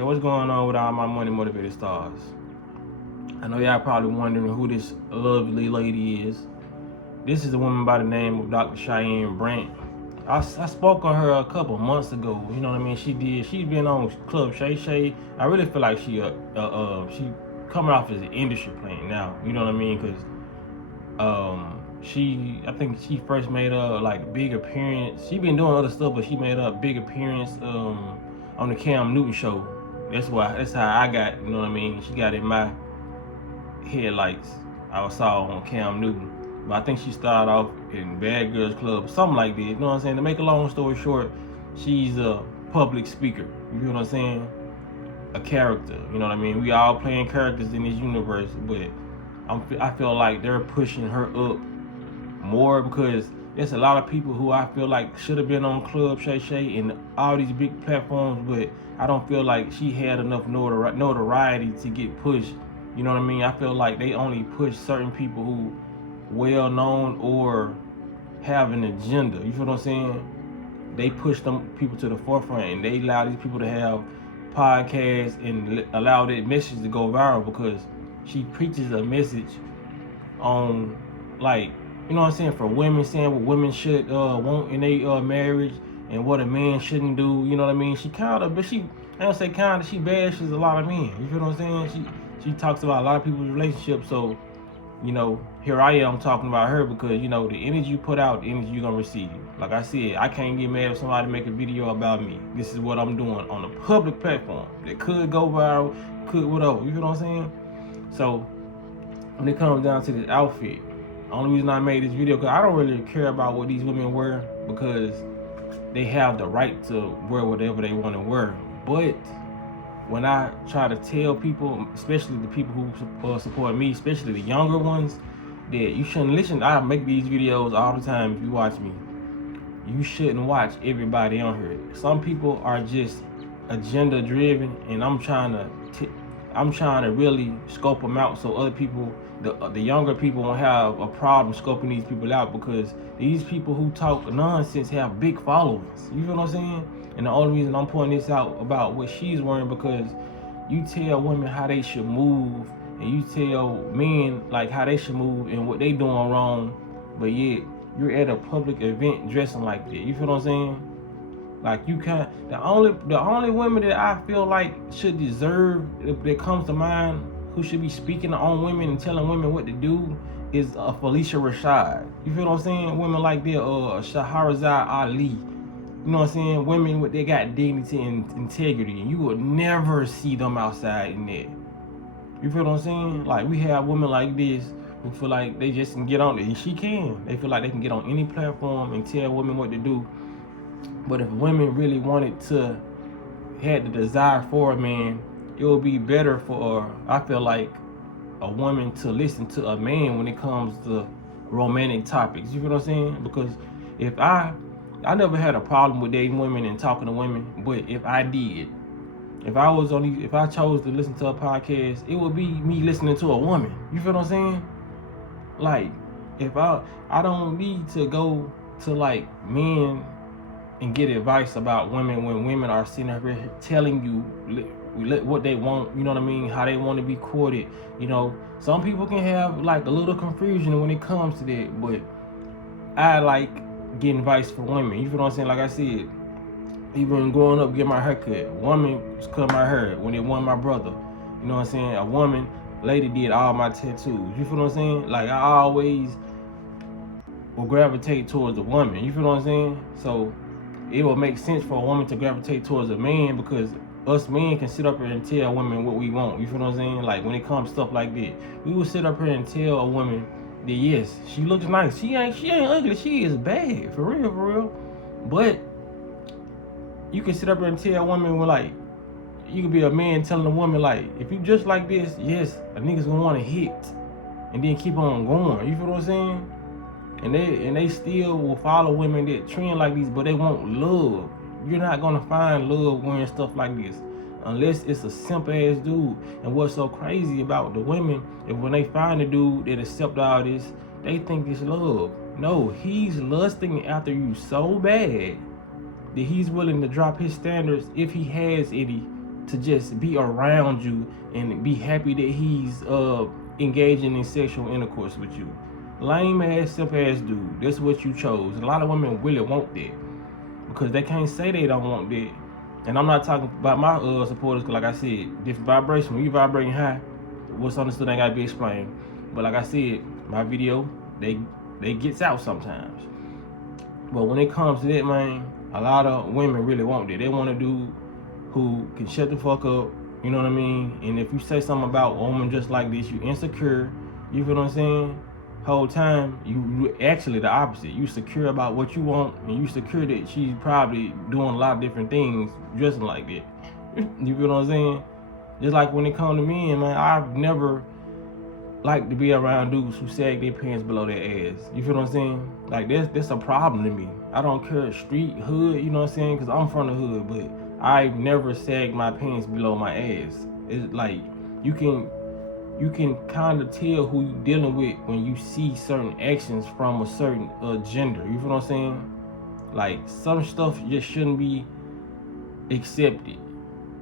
Okay, what's going on with all my money motivated stars? I know y'all probably wondering who this lovely lady is. This is a woman by the name of Dr. Cheyenne Brandt. I spoke on her a couple months ago. You know what I mean? She's been on Club Shay Shay. I really feel like she coming off as an industry plant now. You know what I mean? Because I think she first made a like big appearance. She been doing other stuff, but she made a big appearance on the Cam Newton show. That's how I got. You know what I mean? She got in my headlights. I saw on Cam Newton. But I think she started off in Bad Girls Club, something like that. You know what I'm saying? To make a long story short, she's a public speaker. You know what I'm saying? A character. You know what I mean? We all playing characters in this universe, but I feel like they're pushing her up more because there's a lot of people who I feel like should have been on Club Shay Shay and all these big platforms, but I don't feel like she had enough notoriety to get pushed. You know what I mean? I feel like they only push certain people who well known or have an agenda. You feel what I'm saying? They push them people to the forefront and they allow these people to have podcasts and allow that message to go viral because she preaches a message on, like, you know what I'm saying, for women, saying what women should want in a marriage and what a man shouldn't do. You know what I mean? She bashes a lot of men. You feel what I'm saying? She talks about a lot of people's relationships. So, you know, here I am talking about her because, you know, the energy you put out, the energy you're going to receive. Like I said, I can't get mad if somebody make a video about me. This is what I'm doing on a public platform that could go viral, could whatever. You feel what I'm saying? So, when it comes down to this outfit, the only reason I made this video, because I don't really care about what these women wear because they have the right to wear whatever they want to wear. But when I try to tell people, especially the people who support me, especially the younger ones, that you shouldn't listen. I make these videos all the time. If you watch me, you shouldn't watch everybody on here. Some people are just agenda driven, and I'm trying to really scope them out so other people, the younger people, won't have a problem scoping these people out because these people who talk nonsense have big followings. You feel what I'm saying? And the only reason I'm pointing this out about what she's wearing because you tell women how they should move and you tell men like how they should move and what they doing wrong, but yet you're at a public event dressing like that. You feel what I'm saying? Like you can't. The only women that I feel like should deserve, that comes to mind, who should be speaking on women and telling women what to do is Felicia Rashad. You feel what I'm saying? Women like that, Shahrazad Ali. You know what I'm saying? Women they got dignity and integrity, and you will never see them outside in that. You feel what I'm saying? Like we have women like this who feel like they just can get on it, and she can. They feel like they can get on any platform and tell women what to do. But if women really had the desire for a man, it would be better for, I feel like, a woman to listen to a man when it comes to romantic topics. You feel what I'm saying? Because if I never had a problem with dating women and talking to women, but if I did, if I chose to listen to a podcast, it would be me listening to a woman. You feel what I'm saying? Like, if I don't need to go to like men and get advice about women when women are sitting up here telling you what they want, you know what I mean, how they want to be courted. You know, some people can have like a little confusion when it comes to that, but I like getting advice from women. You feel what I'm saying? Like I said, even growing up, getting my hair cut, woman was cutting my hair when it wasn't my brother. You know what I'm saying? A lady did all my tattoos. You feel what I'm saying? Like I always will gravitate towards a woman. You feel what I'm saying? So it will make sense for a woman to gravitate towards a man because us men can sit up here and tell women what we want. You feel what I'm saying? Like when it comes to stuff like that, we will sit up here and tell a woman that yes, she looks nice. She ain't ugly. She is bad. For real. But you can sit up here and tell a woman like, you could be a man telling a woman like, if you just like this, yes, a nigga's gonna want to hit and then keep on going. You feel what I'm saying? And they still will follow women that trend like these, but they want love. You're not gonna find love wearing stuff like this unless it's a simple ass dude. And what's so crazy about the women, if when they find a dude that accept all this, they think it's love. No, he's lusting after you so bad that he's willing to drop his standards, if he has any, to just be around you and be happy that he's engaging in sexual intercourse with you. Lame ass, simp ass dude. That's what you chose. And a lot of women really want that because they can't say they don't want that. And I'm not talking about my supporters, because like I said, different vibration. When you vibrating high, what's understood ain't gotta be explained. But like I said, my video, they gets out sometimes. But when it comes to that, man, a lot of women really want that. They want a dude who can shut the fuck up, you know what I mean? And if you say something about a woman just like this, you insecure, you feel what I'm saying? Whole time, you actually the opposite. You secure about what you want, and you secure that she's probably doing a lot of different things dressing like that. You feel what I'm saying? Just like when it comes to men, man, I've never liked to be around dudes who sag their pants below their ass. You feel what I'm saying? Like that's a problem to me. I don't care street, hood, you know what I'm saying? Because I'm from the hood, but I've never sagged my pants below my ass. It's like you can kind of tell who you're dealing with when you see certain actions from a certain gender. You feel what I'm saying? Like, some stuff just shouldn't be accepted.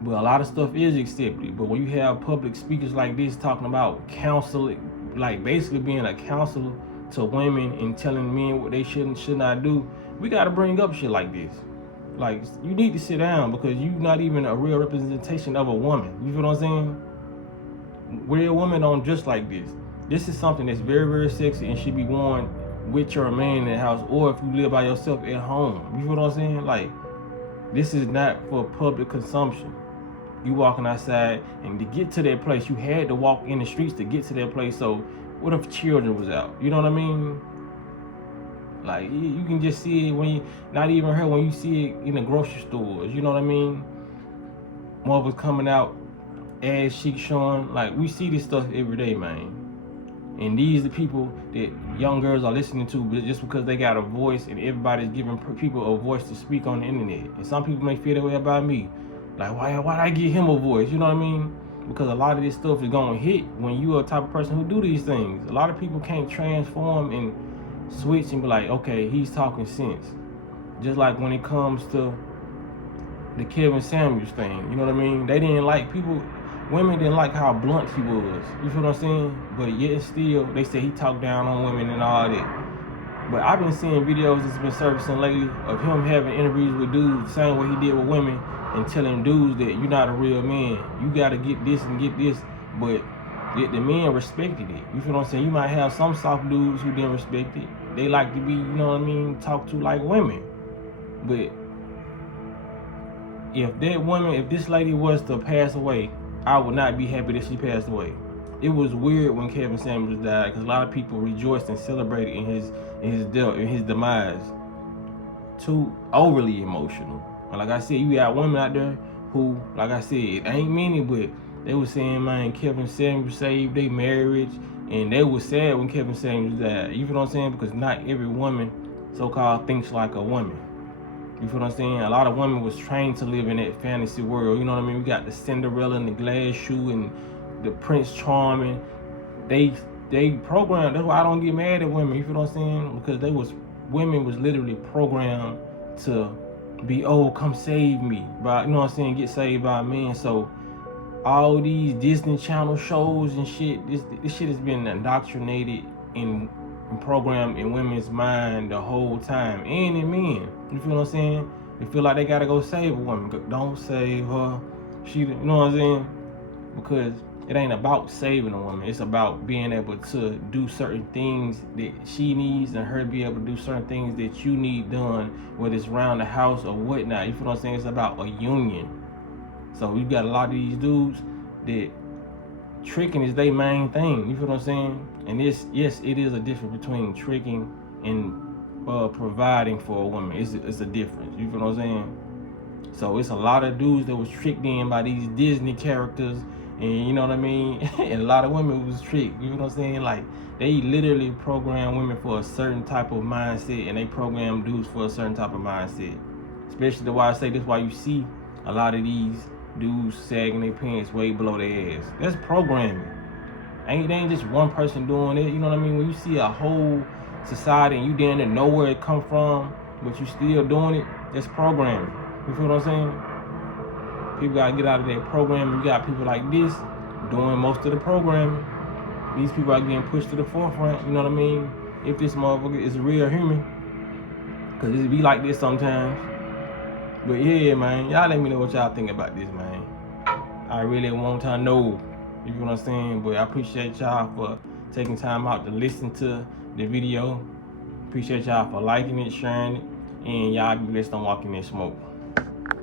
But a lot of stuff is accepted. But when you have public speakers like this talking about counseling, like basically being a counselor to women and telling men what they should not do, we got to bring up shit like this. Like, you need to sit down because you're not even a real representation of a woman. You feel what I'm saying? Real women don't just like this. This is something that's very, very sexy and should be worn with your man in the house, or if you live by yourself at home. You feel what I'm saying? Like, this is not for public consumption. You walking outside, and to get to that place, you had to walk in the streets to get to that place. So what if children was out? You know what I mean? Like, you can just see it when you, not even her, when you see it in the grocery stores. You know what I mean? Mothers coming out, ass cheeks showing. Like, we see this stuff every day, man. And these are the people that young girls are listening to, but just because they got a voice, and everybody's giving people a voice to speak on the internet. And some people may feel that way about me. Like, why'd I give him a voice? You know what I mean? Because a lot of this stuff is gonna hit when you are the type of person who do these things. A lot of people can't transform and switch and be like, okay, he's talking sense. Just like when it comes to the Kevin Samuels thing, you know what I mean? They didn't like women didn't like how blunt he was. You feel what I'm saying? But yet still, they say he talked down on women and all that. But I've been seeing videos that's been surfacing lately of him having interviews with dudes the same way he did with women, and telling dudes that you're not a real man. You gotta get this and get this. But the men respected it. You feel what I'm saying? You might have some soft dudes who didn't respect it. They like to be, you know what I mean, talked to like women. But if this lady was to pass away, I would not be happy that she passed away. It was weird when Kevin Samuels died, because a lot of people rejoiced and celebrated in his death, in his demise. Too overly emotional. And like I said, you got women out there who, like I said, it ain't many, but they were saying, man, Kevin Samuels saved their marriage, and they were sad when Kevin Samuels died. You feel what I'm saying? Because not every woman, so-called, thinks like a woman. You feel what I'm saying? A lot of women was trained to live in that fantasy world. You know what I mean? We got the Cinderella and the glass shoe and the Prince Charming. They programmed. That's why I don't get mad at women. You feel what I'm saying? Because women was literally programmed to be, oh, come save me. But you know what I'm saying? Get saved by men. So all these Disney Channel shows and shit, this shit has been indoctrinated and programmed in women's mind the whole time, and in men. You feel what I'm saying? They feel like they gotta go save a woman. Don't save her. You know what I'm saying? Because it ain't about saving a woman. It's about being able to do certain things that she needs, and her be able to do certain things that you need done, whether it's around the house or whatnot. You feel what I'm saying? It's about a union. So you got a lot of these dudes that tricking is their main thing. You feel what I'm saying? And yes, it is a difference between tricking and providing for a woman. It's a difference. You feel what I'm saying? So it's a lot of dudes that was tricked in by these Disney characters, and you know what I mean? And a lot of women was tricked. You know what I'm saying? Like, they literally program women for a certain type of mindset, and they program dudes for a certain type of mindset. Especially the why I say this, why you see a lot of these dudes sagging their pants way below their ass. That's programming. Ain't just one person doing it. You know what I mean? When you see a whole society and you didn't know where it come from, but you still doing it, that's programming. You feel what I'm saying? People gotta get out of that programming. You got people like this doing most of the programming. These people are getting pushed to the forefront, you know what I mean? If this motherfucker is a real human. Cause it be like this sometimes. But yeah, man, y'all let me know what y'all think about this, man. I really want to know, you know what I'm saying? But I appreciate y'all for taking time out to listen to the video. Appreciate y'all for liking it, sharing it, and y'all be blessed on walking in smoke.